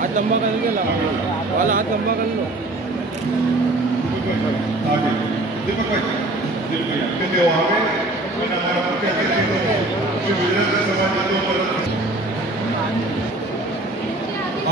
हाथ लंबा कर के वाला हाथ लंबा कर लो। दीपक भाई क्योंकि वहाँ पे हमारा मुख्य अतिथि गुजरात समाज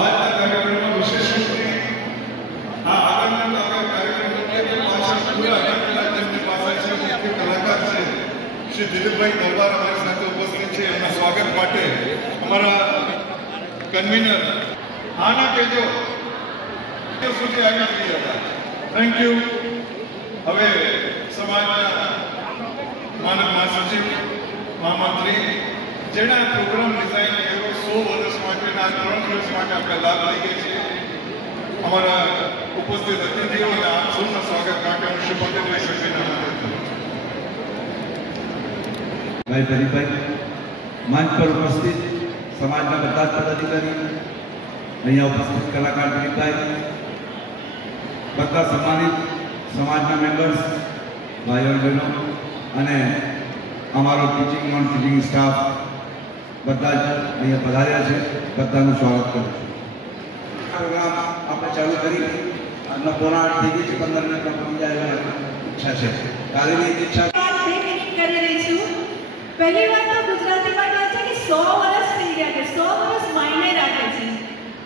आज का कार्यक्रम में विशेष रूप से आगमन कार्यक्रम कलाकार से श्री दिलीप भाई दरबार हमारे साथ उपस्थित है। एमना स्वागत માટે हमारा कन्वीनर आना के जो सूची आगे नहीं जाता। Thank you. હવે સમાજના માનવ મહાસચિવ મહામંત્રી જેણે આ પ્રોગ્રામ ડિઝાઇન કર્યો 100 વર્ષ માટેના 3 વર્ષ માટે આપણે લાભ લઈએ છીએ। અમારા ઉપસ્થિત અતિથિઓને આપ સૌના સ્વાગત માટે હું શ્રી પટેલભાઈ સભ્યના ભાઈ દિલીપભાઈ મંચ પર ઉપસ્થિત સમાજના બધા પદાધિકારી અહીંયા ઉપસ્થિત કલાકાર દિલીપભાઈ બધા સન્માનિત समाजना मेम्बर्स भाई और बहनों अने अमारो टीचिंग नॉन टीचिंग स्टाफ बधा अहीं पधार्या छे। बधानुं स्वागत करूं छुं। प्रोग्राम आपणे चालू करी आजनो पोरा 8 थई गई छे। 15 मिनिटमां पती जाय एवी इच्छा छे। कालेनी इच्छा 2 मिनिट करी रही छुं। पहली बात तो गुजराती में कहે છે કે 100 વર્ષ થઈ ગયા છે। 100 વર્ષ માયને રાખે છે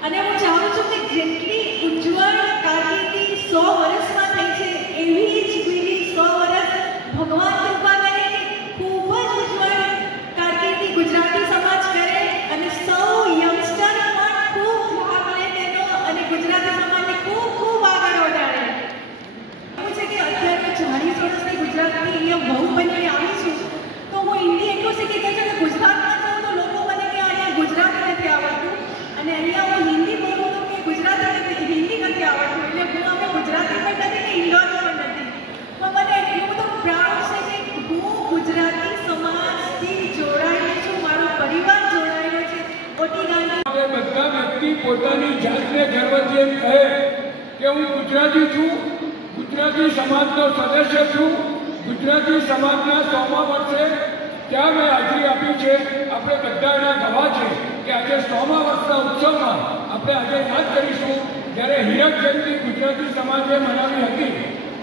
અને હું ચાહું છું કે જેટલી ઉજ્જવળ કારકિર્દી 100 વર્ષમાં થઈ છે એવી જ બીજી 100 વર્ષ ભગવાન કૃપા કરે કે ખૂબ જ ઉજ્જવળ કારકિર્દી ગુજરાતી સમાજ કરે અને સૌ યંગસ્ટર પણ ખૂબ ભાગ લે તેનો અને ગુજરાતી સમાજને ખૂબ ખૂબ આગળ વધારે। એવું છે કે અત્યારે 40 વર્ષથી ગુજરાતની અહીંયા બહુ બનીને આવી છું તો હું હિન્દી એટલું શીખી ગઈ છું કે ગુજરાતમાં જાઉં તો લોકો મને કે અહીંયા ગુજરાતી નથી આવડતું અને અહીંયા હું હિન્દી બોલું તો કે ગુજરાતી હિન્દી નથી આવડતું એટલે હું અમે ગુજરાતી પણ નથી ને ઇન્ડોરની પણ નથી પણ મને એટલું બધું પ્રાઉડ છે કે હું ગુજરાતી સમાજથી જોડાયેલી છું। મારો પરિવાર જોડાયેલો છે। મોટી ગાંધી બધા વ્યક્તિ પોતાની જાતને ગર્વથી એમ કહે કે હું ગુજરાતી છું, ગુજરાતી સમાજનો સદસ્ય છું, ગુજરાતી સમાજના 100મા વર્ષે क्या मैं हाजरी आपी है। આપણે બધા એના ગવાહ છે કે આજે 100મા વર્ષના ઉત્સવમાં આપણે આજે યાદ કરીશું જ્યારે હીરક જયંતિ ગુજરાતી સમાજે મનાવી હતી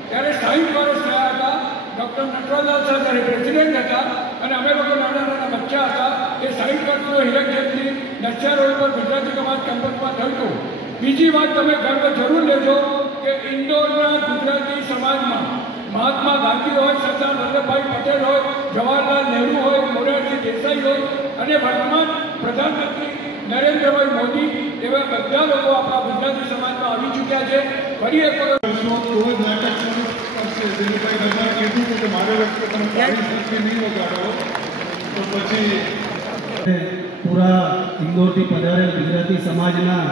ત્યારે 60 વર્ષ થયા હતા। ડૉક્ટર નટવરલાલ શાહ જ્યારે પ્રેસિડેન્ટ હતા અને અમે લોકો નાના નાના બચ્ચા હતા એ 60 વર્ષનો હીરક જયંતિ નશા રોડ પર ગુજરાતી સમાજ કેમ્પસમાં થયું હતું। બીજી વાત તમે ગર્વ જરૂર લેજો કે ઇન્દોરના ગુજરાતી સમાજમાં महात्मा गांधी हो, सरदार वल्लभभाई पटेल हो, जवाहरलाल नेहरू हो, मोरारजी देसाई हो અને વર્તમાન પ્રધાનમંત્રી નરેન્દ્રભાઈ મોદી એવા બધા લોકો આપણા ગુજરાતી સમાજમાં આવી ચૂક્યા છે। ફરી એક વખત નાટક કરશે દિલીપભાઈ દરબાર કીધું કે મારે વખતે તમે તારી શક્તિ નહીં વગાડો તો પછી પૂરા ઇન્દોરથી પધારેલ ગુજરાતી સમાજના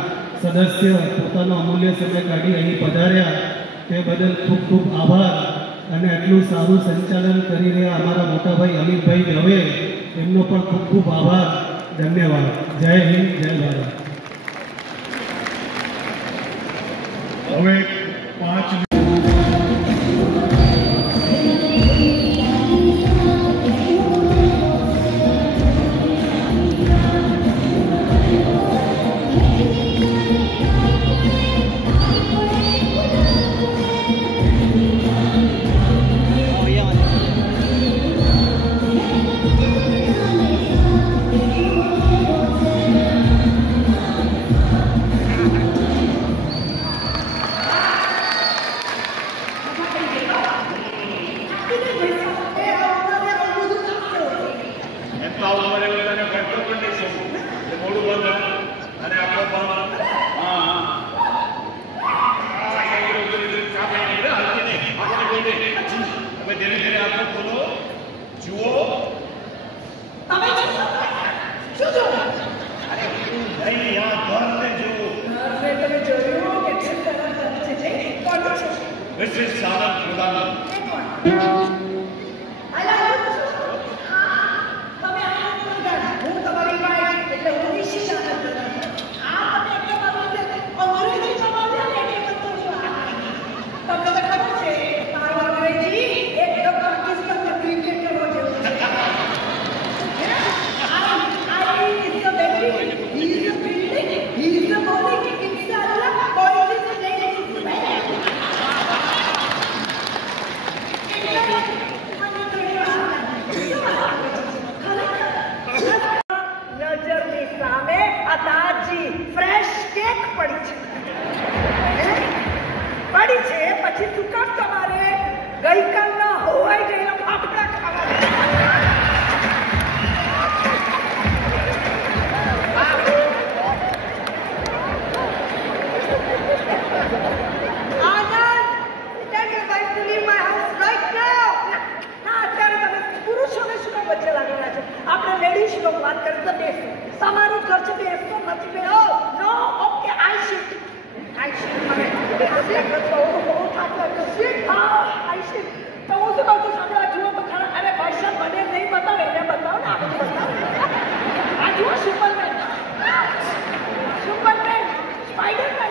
સદસ્ય પોતાનો અમૂલ્ય સમય કાઢી અહીં પધાર્યા તે બદલ ખૂબ ખૂબ આભાર અને આટલું સારું સંચાલન કરી રહ્યા અમારા મોટા ભાઈ અમિતભાઈ દવે એમનો પણ ખૂબ ખૂબ આભાર। ધન્યવાદ। જય હિન્દ, જય ભારત। હવે 5 તમે ની સામે આ તાજી ફ્રેશ કેક પડી છે પછી શું કામ તમારે ગઈકાલના હોવાઈ ગયેલા ફાફડા ખાવા આપણે લેડીઝ લોકો વાત કરી તો બેસો તમારું ઘર છે બેસો નથી બેસો નો ઓકે આઈ શીટ મને આજે બહુ થાક લાગે છે આઈ શીટ તો હું શું કહું છું સાંભળો જુઓ તો ખરા અરે પૈસા મને નહીં બતાવે એને બતાવો ને આપણે બતાવો આ જુઓ સુપરમેન સ્પાઈડરમેન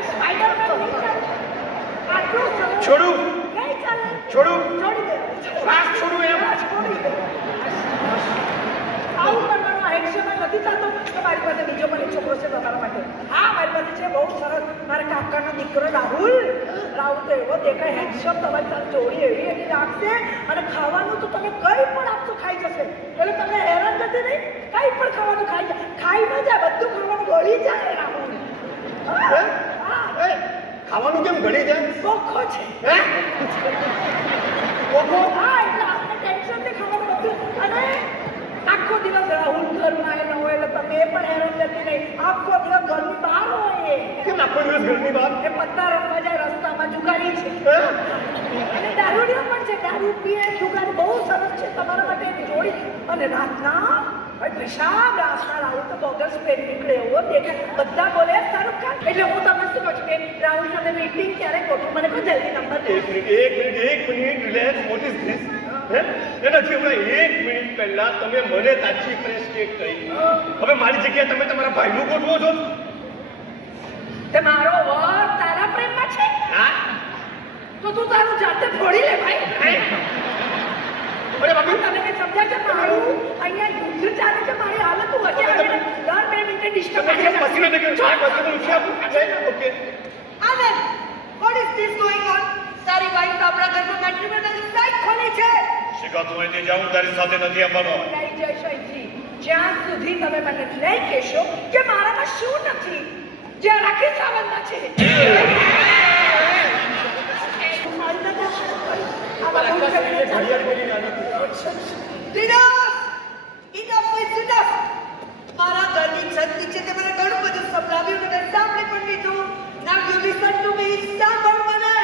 આટલું છોડું નહીં ચાલે છોડું છોડી દે શ્વાસ છોડું એમ છોડી દે આવું કરવાનો હેડશોમાં નથી ચાલતો તમારી પાસે બીજો પણ એક છોકરો છે તમારા માટે હા મારી પાસે છે બહુ સરસ મારા કાકાનો દીકરો રાહુલ તો એવો દેખાય હેડશોપ તમારી સાથે જોડી એવી એની રાખશે અને ખાવાનું તો તમે કંઈ પણ આપશો ખાઈ જશે એટલે તમને હેરાન નથી નહીં કંઈ પણ ખાવાનું ખાઈ ન જાય બધું ખાવાનું ગળી જાય રાહુલ ખાવાનું કેમ ગળી જાય બોખો છે બોખો હા એટલે આપણે ટેન્શન નહીં ખાવાનું બધું અને આખો દિવસ રાહુલ ઘરમાં એ ન હોય એટલે તમે એ પણ હેરાન નથી નહીં આખો દિવસ ઘરની બહાર હોય કેમ આખો દિવસ ઘરની બહાર એ પત્તા રમવા જાય રસ્તામાં જુગારી છે અને દારૂડિયા પણ છે દારૂ પીએ જુગારી બહુ સરસ છે તમારા માટે એક જોડી અને રાતના પેશાબ રાતના રાહુલ તો બોગસ પેટ નીકળે એવો દેખાય બધા બોલે શાહરુખ ખાન એટલે હું તમને શું કહું છું કે રાહુલ સાથે મીટિંગ ક્યારે ગોઠવું મને કોઈ જલ્દી નંબર એક minute relax what is this એનાથી હમણાં 1 મિનિટ પહેલા તમે મને તાજી ફ્રેશ કેક કહી હવે મારી જગ્યાએ તમે તમારા ભાઈનું ગોઠવો છો તે મારો વર તારા પ્રેમમાં છે હા તો તું તારું જાતે ફોડી લે ભાઈ અરે બાબુ તને મેં સમજાય છે મારું અહીંયા યુદ્ધ ચાલે છે મારી હાલત તું વચ્ચે આવીને દર 2 મિનિટે ડિસ્ટર્બ કરે છે પસીને નીકળ ચાય પસીને ઉઠી આપું okay Anand what is this going on તારી વાઈફ તો આપણા ઘરમાં મેટ્રિમોનિયલ સાઇટ ખોલી છે શિકા તું અહીંથી જાઉં તારી સાથે નથી આવવાનો નહીં જયશયજી જ્યાં સુધી તમે મને નહીં કહેશો કે મારામાં શું નથી જ્યાં રાખી સાવનમાં છે મારા ઘરની છત નીચે તે મને ઘણું બધું સંભળાવ્યું અને સાંભળી પણ લીધું ના યુ લિસન ટુ મી સાંભળ મને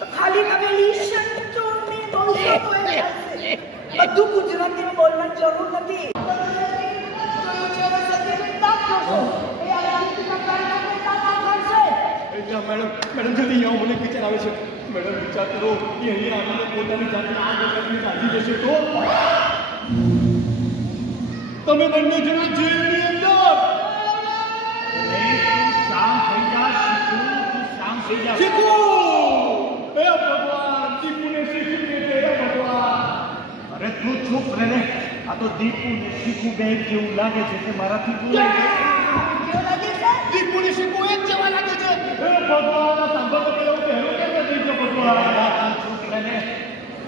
તો ખાલી તમે લિસન ટુ મી બોલશો તો એ ચાલશે બધું ગુજરાતીમાં બોલવાની જરૂર નથી મેડમ જલ્દી અહીંયા મને વિચાર આવે છે મેડમ વિચાર કરો કે અહીંયા આવીને પોતાની જાતને આ ગટરની કાઢી જશે તો તમે બંને જણા જેલની અંદર શીખો હે ભગવાન દીપુને શીખવી દે હે ભગવાન અરે તું ચૂપ રહે ને આ તો દીપુને શીખું બે જેવું લાગે છે કે મારાથી બોલાય દીપુને શીખવું એ જ જેવા લાગે છે હે ભગવાન આ સાંભળો કે એવું કહેવું કેમ નથી જો ભગવાન ચૂપ રહે ને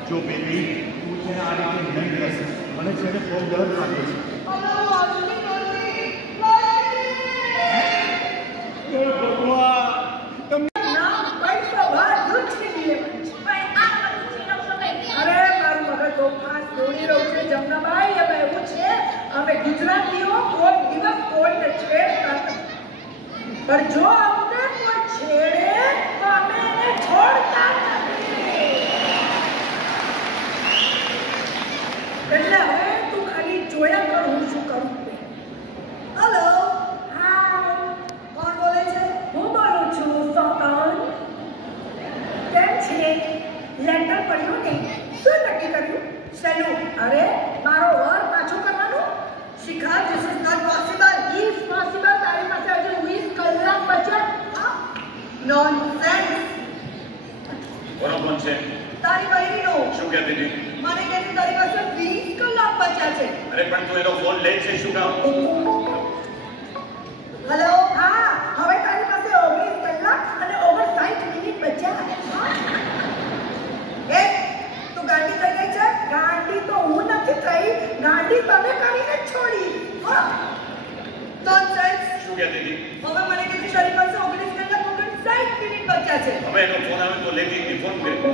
જો બેટી તું છે આ રીતે નહીં રહેશે મને છે ને બહુ ડર લાગે છે હે ભગવાન અમે ગુજરાતીઓ કોઈ દિવસ કોઈને છેડતા નથી પણ જો અમને કોઈ છેડે તો અમે એને છોડતા નથી એટલે હવે તું ખાલી જોયા કર હું શું કરું હેલો હાય કોણ બોલે છે હું બોલું છું સોકન કેમ છે લેટર પડ્યું ને શું નક્કી કર્યું શેનું અરે મારો વર પાછો કરવાનું શિખા this is not possible is possible તારી પાસે હજુ 20 કલાક બચ્યા નોનસેન્સ બરોબર છે તારી બહેરીનો શું કહેતી હતી મને કહેતી તારી પાસે 20 કલાક બચ્યા છે અરે પણ તું એનો ફોન લે છે શું કામ હેલો હા હવે તારી પાસે 19 કલાક અને 59 મિનિટ બચ્યા એ તું ગાડી કરી ગઈ છે ગાડી તો હું નથી થઈ ગાડી તમે કરીને છોડી લેતી હતી ફોન કરી